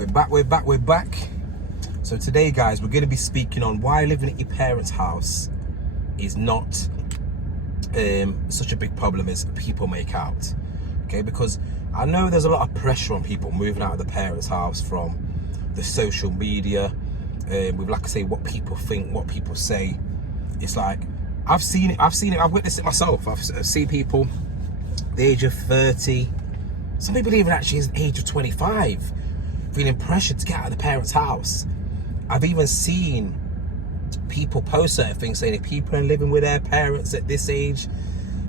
We're back. So today, guys, we're going to be speaking on why living at your parents' house is not such a big problem as people make out. Okay, because I know there's a lot of pressure on people moving out of the parents' house from the social media, with, like I say, what people think, what people say. It's like, I've seen it, I've witnessed it myself. I've seen people the age of 30, some people even actually the age of 25, feeling pressured to get out of the parents' house. I've even seen people post certain things saying if people are living with their parents at this age,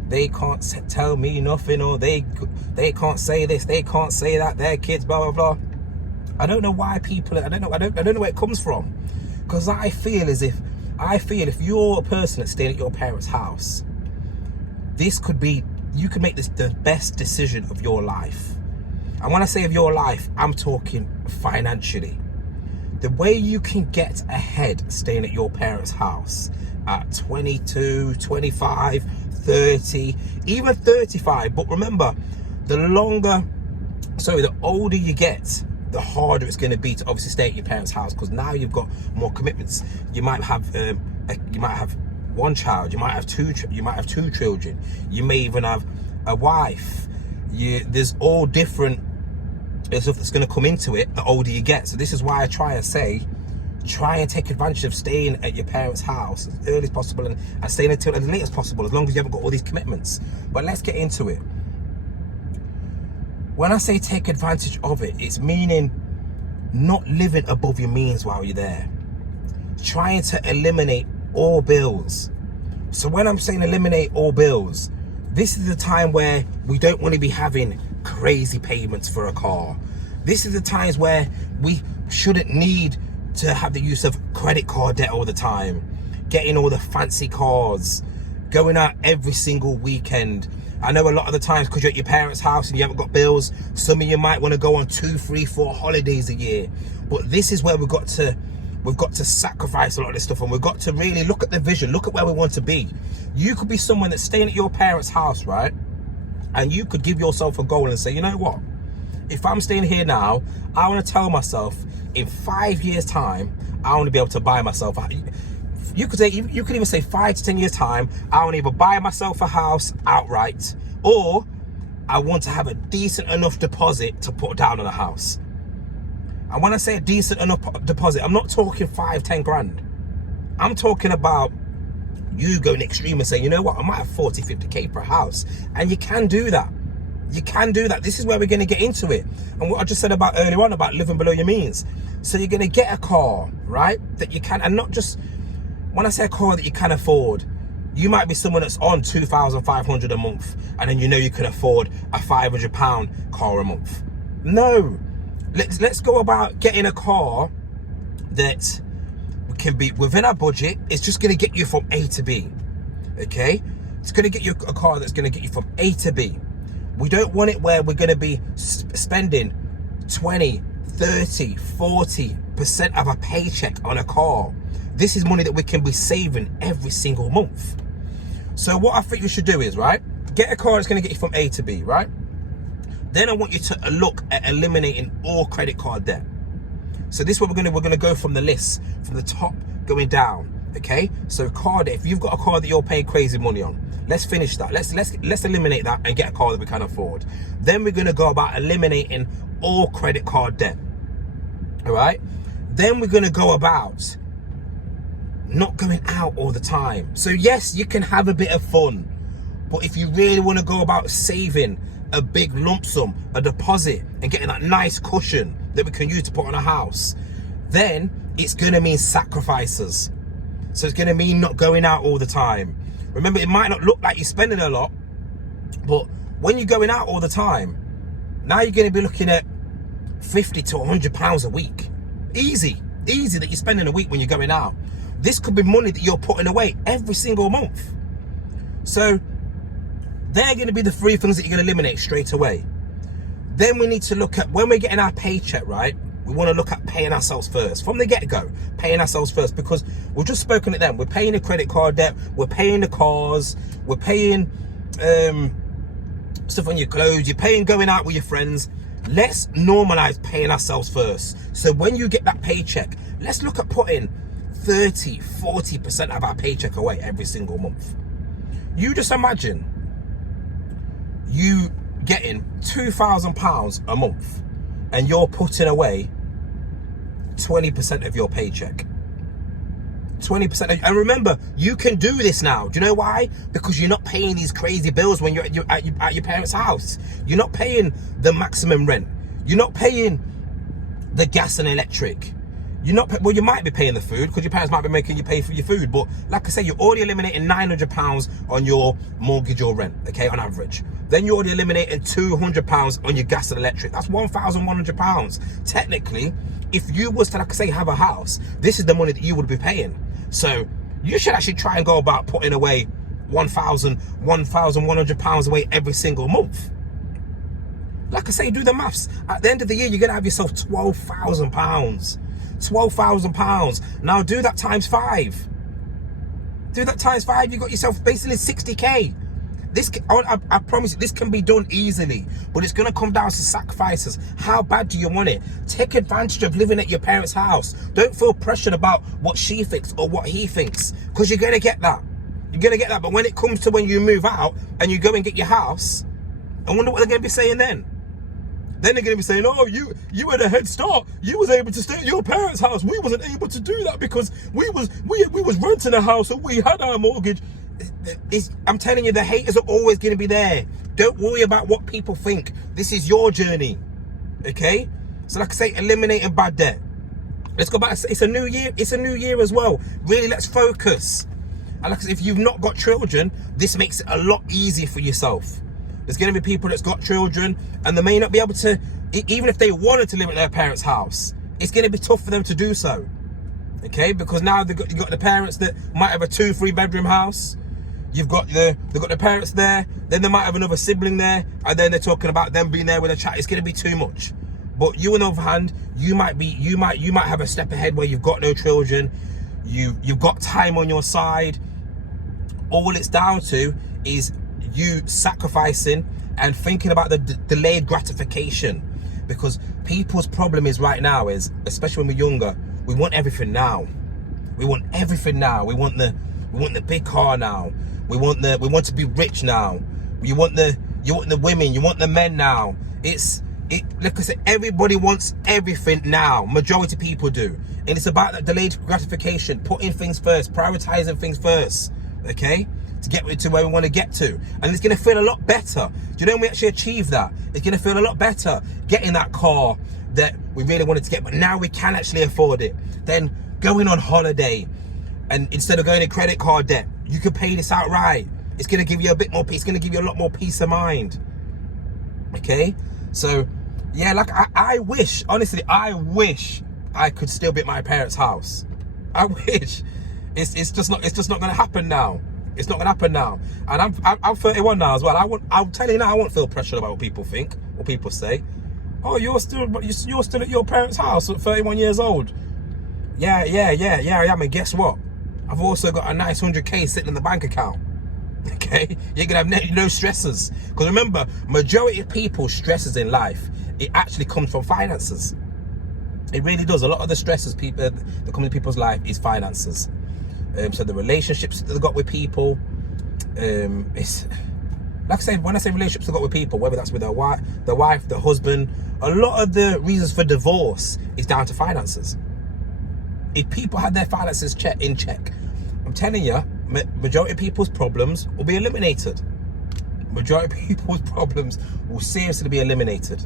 they can't tell me nothing, or they can't say this, they can't say that, their kids, blah blah blah. I don't know why people, I don't know where it comes from, because I feel if you're a person that's staying at your parents' house, you could make this the best decision of your life. And when I say of your life, I'm talking financially. The way you can get ahead staying at your parents' house at 22, 25, 30, even 35. But remember, the older you get, the harder it's going to be to obviously stay at your parents' house, because now you've got more commitments. You might have one child, you might have two children, you may even have a wife. There's all different stuff that's going to come into it the older you get. So this is why I try and take advantage of staying at your parents' house as early as possible, and staying until as late as possible, as long as you haven't got all these commitments. But let's get into it. When I say take advantage of it, it's meaning not living above your means while you're there. Trying to eliminate all bills. So when I'm saying eliminate all bills, this is the time where we don't want to be having crazy payments for a car. This is the times where we shouldn't need to have the use of credit card debt all the time, getting all the fancy cars, going out every single weekend. I know a lot of the times, because you're at your parents' house and you haven't got bills, some of you might want to go on 2, 3, 4 holidays a year. But this is where we've got to sacrifice a lot of this stuff, and we've got to really look at the vision, look at where we want to be. You could be someone that's staying at your parents' house, right? And you could give yourself a goal and say, you know what? If I'm staying here now, I want to tell myself in 5 years' time, I want to be able to buy myself a, you could even say 5 to 10 years' time, I want to either buy myself a house outright, or I want to have a decent enough deposit to put down on a house. And when I say a decent enough deposit, I'm not talking 5-10 grand. I'm talking about you going extreme and saying, you know what, I might have 40-50k for a house. And you can do that. You can do that. This is where we're going to get into it. And what I just said about earlier on about living below your means. So you're going to get a car, right, that you can, and not just, when I say a car that you can afford, you might be someone that's on 2,500 a month, and then you know you can afford a £500 car a month. No. Let's go about getting a car that can be within our budget. It's just going to get you from A to B. Okay? It's going to get you a car that's going to get you from A to B. We don't want it where we're going to be spending 20, 30, 40% of our paycheck on a car. This is money that we can be saving every single month. So what I think you should do is, right, get a car that's going to get you from A to B, right? Then I want you to look at eliminating all credit card debt. So this is what we're going to go from the list, from the top going down. Okay, so car debt. If you've got a car that you're paying crazy money on, let's finish that. Let's eliminate that and get a car that we can afford. Then we're going to go about eliminating all credit card debt. All right. Then we're going to go about not going out all the time. So yes, you can have a bit of fun, but if you really want to go about saving a big lump sum, a deposit, and getting that nice cushion that we can use to put on a house, then it's going to mean sacrifices. So it's going to mean not going out all the time. Remember, it might not look like you're spending a lot, but when you're going out all the time, now you're going to be looking at 50 to 100 pounds a week. Easy that you're spending a week when you're going out. This could be money that you're putting away every single month. So they're going to be the 3 things that you're going to eliminate straight away. Then we need to look at, when we're getting our paycheck, right, we want to look at paying ourselves first. From the get-go, paying ourselves first, because we've just spoken at them. We're paying the credit card debt, we're paying the cars, we're paying stuff on your clothes, you're paying going out with your friends. let's normalize paying ourselves first. So when you get that paycheck, let's look at putting 30-40% of our paycheck away every single month. You just imagine you getting £2,000 a month and you're putting away 20% of your paycheck. 20%. And remember, you can do this now. Do you know why? Because you're not paying these crazy bills when you're at your parents' house. You're not paying the maximum rent. You're not paying the gas and electric. You're not, well, you might be paying the food because your parents might be making you pay for your food. But like I say, you're already eliminating £900 on your mortgage or rent, okay, on average. Then you're already eliminating £200 on your gas and electric. That's £1,100. Technically, if you was to, like I say, have a house, this is the money that you would be paying. So you should actually try and go about putting away £1,100 away every single month. Like I say, do the maths. At the end of the year, you're gonna have yourself £12,000. £12,000. Now do that times 5. Do that times 5. You got yourself basically 60k. This, I promise you, this can be done easily, but it's gonna come down to sacrifices. How bad do you want it? Take advantage of living at your parents' house. Don't feel pressured about what she thinks or what he thinks, because you're gonna get that. You're gonna get that. But when it comes to when you move out and you go and get your house, I wonder what they're gonna be saying then. Then they're going to be saying, oh, you had a head start. You was able to stay at your parents' house. We wasn't able to do that because we was renting a house and we had our mortgage. I'm telling you, the haters are always going to be there. Don't worry about what people think. This is your journey, okay? So like I say, eliminating bad debt. Let's go back. It's a new year. It's a new year as well. Really, let's focus. And like I say, if you've not got children, this makes it a lot easier for yourself. There's going to be people that's got children and they may not be able to, even if they wanted to live at their parents' house, it's going to be tough for them to do so, okay? Because now you've got the parents that might have a 2-3 bedroom house. They've got the parents there, then they might have another sibling there, and then they're talking about them being there with a chat. It's going to be too much. But you, on the other hand, you might have a step ahead where you've got no children, you've got time on your side. All it's down to is you sacrificing and thinking about the delayed gratification, because people's problem is right now is, especially when we're younger, we want everything now. We want everything now. We want the big car now. We want to be rich now. You want the women, you want the men now. Like I said, everybody wants everything now. Majority of people do. And it's about that delayed gratification, putting things first, prioritizing things first, okay? To get to where we want to get to. And it's going to feel a lot better. Do you know when we actually achieve that? It's going to feel a lot better getting that car that we really wanted to get, but now we can actually afford it. Then going on holiday, and instead of going in credit card debt, you can pay this outright. It's going to give you a bit more peace. It's going to give you a lot more peace of mind. Okay? So, yeah, like I wish, honestly, I wish I could still be at my parents' house. I wish. It's just not going to happen now. It's not gonna happen now, and I'm 31 now as well. I'm telling you now, I won't feel pressured about what people think, what people say. Oh, you're still at your parents' house at 31 years old. Yeah, I am. And guess what? I've also got a nice 100k sitting in the bank account. Okay, you're gonna have no stresses. Because remember, majority of people's stresses in life, it actually comes from finances. It really does. A lot of the stresses that come in people's life is finances. So the relationships that they've got with people, it's like I said, when I say relationships they've got with people, whether that's with their wife, their husband, a lot of the reasons for divorce is down to finances. If people had their finances in check, I'm telling you, majority of people's problems will be eliminated. Majority of people's problems will seriously be eliminated.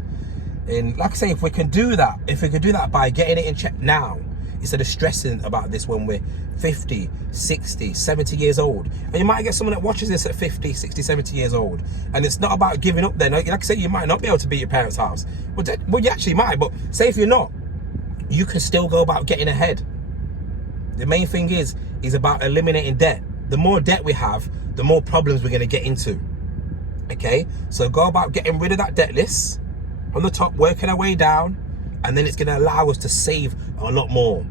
And like I say, if we can do that by getting it in check now, instead of stressing about this when we're 50, 60, 70 years old. And you might get someone that watches this at 50, 60, 70 years old. And it's not about giving up then. Like I say, you might not be able to be at your parents' house. Well, you actually might, but say if you're not, you can still go about getting ahead. The main thing is about eliminating debt. The more debt we have, the more problems we're going to get into. Okay? So go about getting rid of that debt list from the top, working our way down, and then it's going to allow us to save a lot more.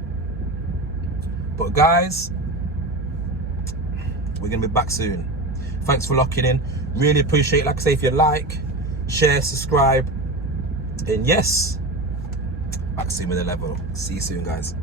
But guys, we're going to be back soon. Thanks for locking in. Really appreciate it. Like I say, if you like, share, subscribe, And yes, back to you with the level. See you soon, guys.